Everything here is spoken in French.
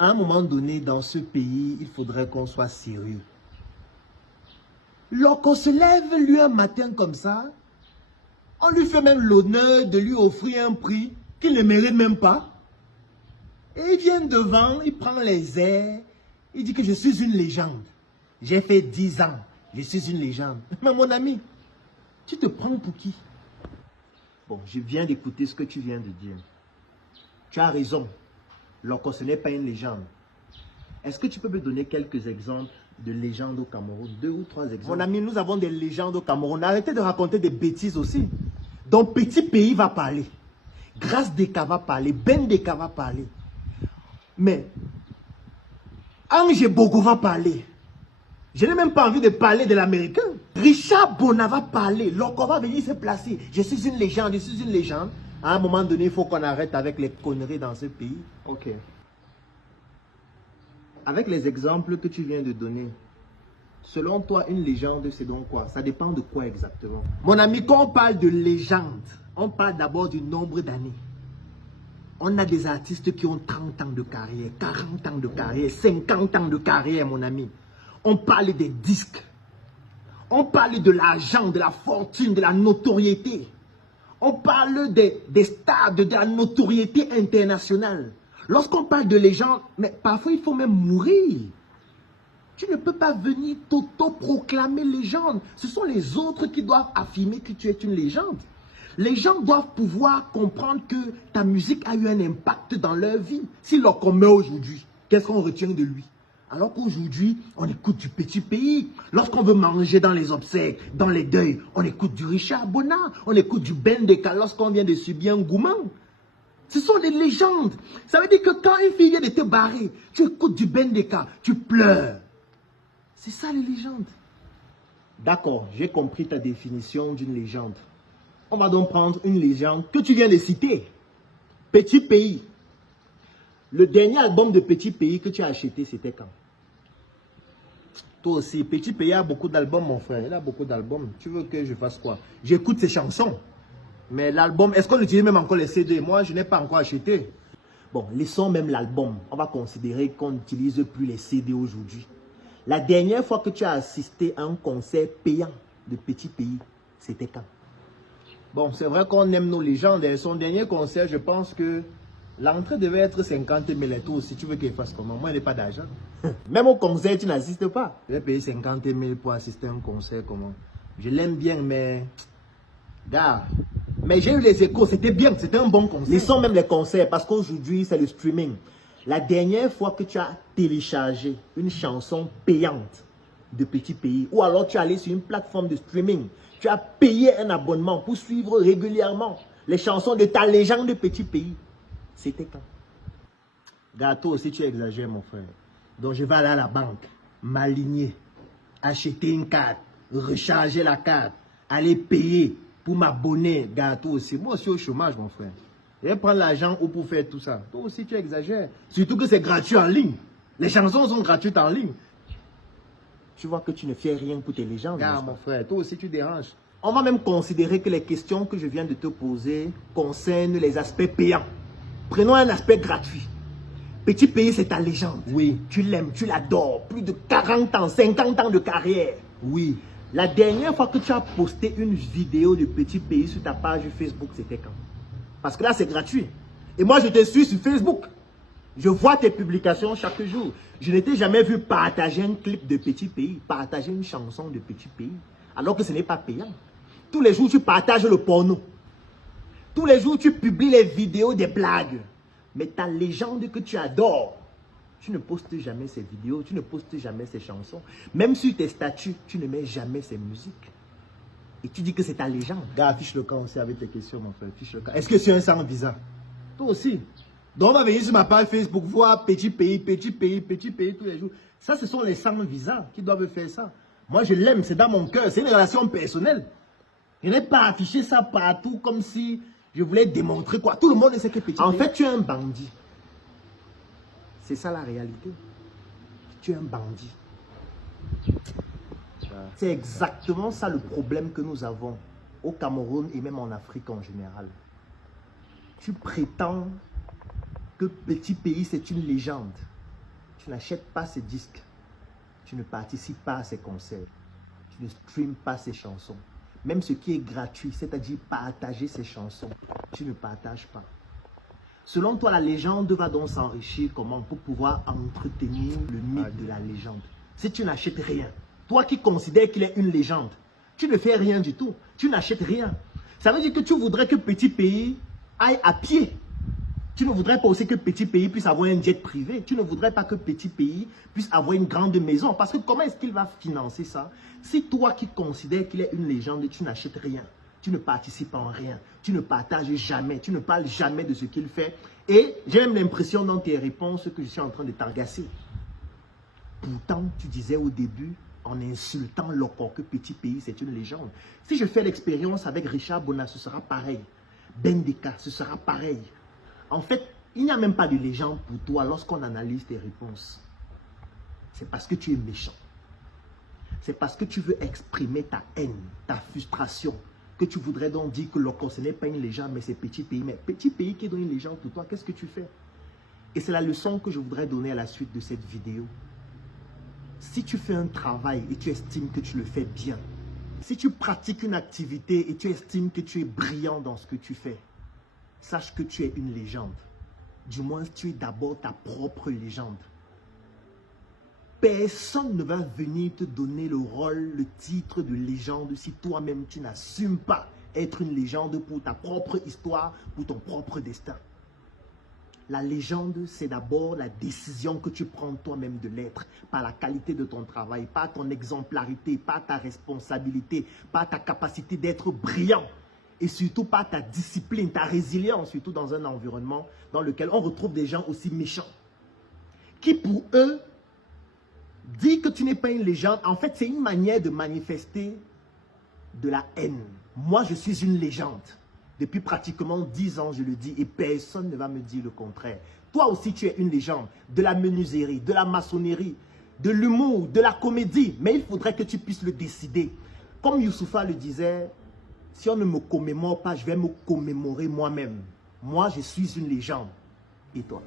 À un moment donné, dans ce pays, il faudrait qu'on soit sérieux. Lorsqu'on se lève, lui, un matin comme ça, on lui fait même l'honneur de lui offrir un prix qu'il ne mérite même pas. Et il vient devant, il prend les airs, il dit que je suis une légende. J'ai fait 10 ans, je suis une légende. Mais mon ami, tu te prends pour qui? Bon, je viens d'écouter ce que tu viens de dire. Tu as raison. Loco, ce n'est pas une légende. Est-ce que tu peux me donner quelques exemples de légendes au Cameroun? 2 ou 3 exemples. Mon ami, nous avons des légendes au Cameroun. Arrêtez de raconter des bêtises aussi. Donc, Petit Pays va parler. Grâce Deka va parler. Ben Deka va parler. Mais, Ange Bogo va parler. Je n'ai même pas envie de parler de l'américain. Richard Bona va parler. Loco va venir se placer. Je suis une légende, je suis une légende. À un moment donné, il faut qu'on arrête avec les conneries dans ce pays. Ok. Avec les exemples que tu viens de donner, selon toi, une légende, c'est donc quoi? Ça dépend de quoi exactement? Mon ami, quand on parle de légende, on parle d'abord du nombre d'années. On a des artistes qui ont 30 ans de carrière, 40 ans de carrière, 50 ans de carrière, mon ami. On parle des disques. On parle de l'argent, de la fortune, de la notoriété. On parle des stars, de la notoriété internationale. Lorsqu'on parle de légende, mais parfois il faut même mourir. Tu ne peux pas venir t'auto-proclamer légende. Ce sont les autres qui doivent affirmer que tu es une légende. Les gens doivent pouvoir comprendre que ta musique a eu un impact dans leur vie. Si l'on met aujourd'hui, qu'est-ce qu'on retient de lui? Alors qu'aujourd'hui, on écoute du Petit Pays. Lorsqu'on veut manger dans les obsèques, dans les deuils, on écoute du Richard Bona, on écoute du Ben Deka lorsqu'on vient de subir un gourmand. Ce sont des légendes. Ça veut dire que quand une fille vient de te barrer, tu écoutes du Ben Deka, tu pleures. C'est ça les légendes. D'accord, j'ai compris ta définition d'une légende. On va donc prendre une légende que tu viens de citer. Petit Pays. Le dernier album de Petit Pays que tu as acheté, c'était quand? Toi aussi, Petit Pays a beaucoup d'albums, mon frère. Il a beaucoup d'albums. Tu veux que je fasse quoi? J'écoute ses chansons. Mais l'album, est-ce qu'on utilise même encore les CD? Moi, je n'ai pas encore acheté. Bon, laissons même l'album. On va considérer qu'on n'utilise plus les CD aujourd'hui. La dernière fois que tu as assisté à un concert payant de Petit Pays, c'était quand? Bon, c'est vrai qu'on aime nos légendes. Son dernier concert, je pense que l'entrée devait être 50 000 et tout. Si tu veux qu'il fasse comment? Moi, il n'ai pas d'argent. Même au concert, tu n'assistes pas. Je vais payer 50 000 pour assister à un concert. Comment? Je l'aime bien, mais... Gars, mais j'ai eu les échos. C'était bien. C'était un bon concert. Laissons même les concerts parce qu'aujourd'hui, c'est le streaming. La dernière fois que tu as téléchargé une chanson payante de Petit Pays, ou alors tu es allé sur une plateforme de streaming, tu as payé un abonnement pour suivre régulièrement les chansons de ta légende de Petit Pays, c'était quand? Gâteau aussi, tu exagères, mon frère. Donc je vais aller à la banque, m'aligner, acheter une carte, recharger la carte, aller payer pour m'abonner. Gâteau aussi. Moi aussi au chômage, mon frère. Je vais prendre l'argent où pour faire tout ça. Toi aussi, tu exagères. Surtout que c'est gratuit en ligne. Les chansons sont gratuites en ligne. Tu vois que tu ne fais rien pour tes légendes. Ah, mon frère, toi aussi, tu déranges. On va même considérer que les questions que je viens de te poser concernent les aspects payants. Prenons un aspect gratuit. Petit Pays, c'est ta légende. Oui. Tu l'aimes, tu l'adores. Plus de 40 ans, 50 ans de carrière. Oui. La dernière fois que tu as posté une vidéo de Petit Pays sur ta page Facebook, c'était quand? Parce que là, c'est gratuit. Et moi, je te suis sur Facebook. Je vois tes publications chaque jour. Je ne t'ai jamais vu partager un clip de Petit Pays, partager une chanson de Petit Pays, alors que ce n'est pas payant. Tous les jours, tu partages le porno. Tous les jours, tu publies les vidéos des blagues. Mais ta légende que tu adores, tu ne postes jamais ces vidéos, tu ne postes jamais ces chansons. Même sur tes statuts, tu ne mets jamais ces musiques. Et tu dis que c'est ta légende. Gars, affiche le camp aussi avec tes questions, mon frère. Affiche le camp. Est-ce que tu es un sans visa? Toi aussi. Donc, on va venir sur ma page Facebook, voir Petit Pays, Petit Pays, Petit Pays tous les jours. Ça, ce sont les sans visas qui doivent faire ça. Moi, je l'aime, c'est dans mon cœur. C'est une relation personnelle. Je n'ai pas affiché ça partout comme si je voulais démontrer quoi. Tout le monde sait que Petit Pays. En fait, tu es un bandit. C'est ça la réalité. Tu es un bandit. C'est exactement ça le problème que nous avons au Cameroun et même en Afrique en général. Tu prétends que Petit Pays c'est une légende. tu n'achètes pas ses disques, tu ne participes pas à ses concerts, tu ne streames pas ses chansons. Même ce qui est gratuit, c'est-à-dire partager ses chansons, tu ne partages pas. Selon toi, la légende va donc s'enrichir comment pour pouvoir entretenir le mythe de la légende. Si tu n'achètes rien, toi qui considères qu'il est une légende, tu ne fais rien du tout, tu n'achètes rien. Ça veut dire que tu voudrais que Petit Pays aille à pied. Tu ne voudrais pas aussi que Petit Pays puisse avoir un jet privé. Tu ne voudrais pas que Petit Pays puisse avoir une grande maison. Parce que comment est-ce qu'il va financer ça? Si toi qui considères qu'il est une légende, tu n'achètes rien. Tu ne participes en rien. Tu ne partages jamais. Tu ne parles jamais de ce qu'il fait. Et j'ai même l'impression dans tes réponses que je suis en train de t'agacer. Pourtant, tu disais au début, en insultant Loko, que Petit Pays, c'est une légende. Si je fais l'expérience avec Richard Bona, ce sera pareil. Bendeka, ce sera pareil. En fait, il n'y a même pas de légende pour toi lorsqu'on analyse tes réponses. C'est parce que tu es méchant. C'est parce que tu veux exprimer ta haine, ta frustration, que tu voudrais donc dire que Loko, ce n'est pas une légende, mais c'est Petit Pays. Mais Petit Pays qui est donc une légende pour toi, qu'est-ce que tu fais? Et c'est la leçon que je voudrais donner à la suite de cette vidéo. Si tu fais un travail et tu estimes que tu le fais bien, si tu pratiques une activité et tu estimes que tu es brillant dans ce que tu fais, sache que tu es une légende. Du moins, tu es d'abord ta propre légende. Personne ne va venir te donner le rôle, le titre de légende si toi-même tu n'assumes pas être une légende pour ta propre histoire, pour ton propre destin. La légende, c'est d'abord la décision que tu prends toi-même de l'être, par la qualité de ton travail, par ton exemplarité, par ta responsabilité, par ta capacité d'être brillant et surtout par ta discipline, ta résilience, surtout dans un environnement dans lequel on retrouve des gens aussi méchants, qui pour eux, dire que tu n'es pas une légende, en fait, c'est une manière de manifester de la haine. Moi, je suis une légende. Depuis pratiquement 10 ans, je le dis, et personne ne va me dire le contraire. Toi aussi, tu es une légende. De la menuiserie, de la maçonnerie, de l'humour, de la comédie. Mais il faudrait que tu puisses le décider. Comme Youssoupha le disait, si on ne me commémore pas, je vais me commémorer moi-même. Moi, je suis une légende. Et toi?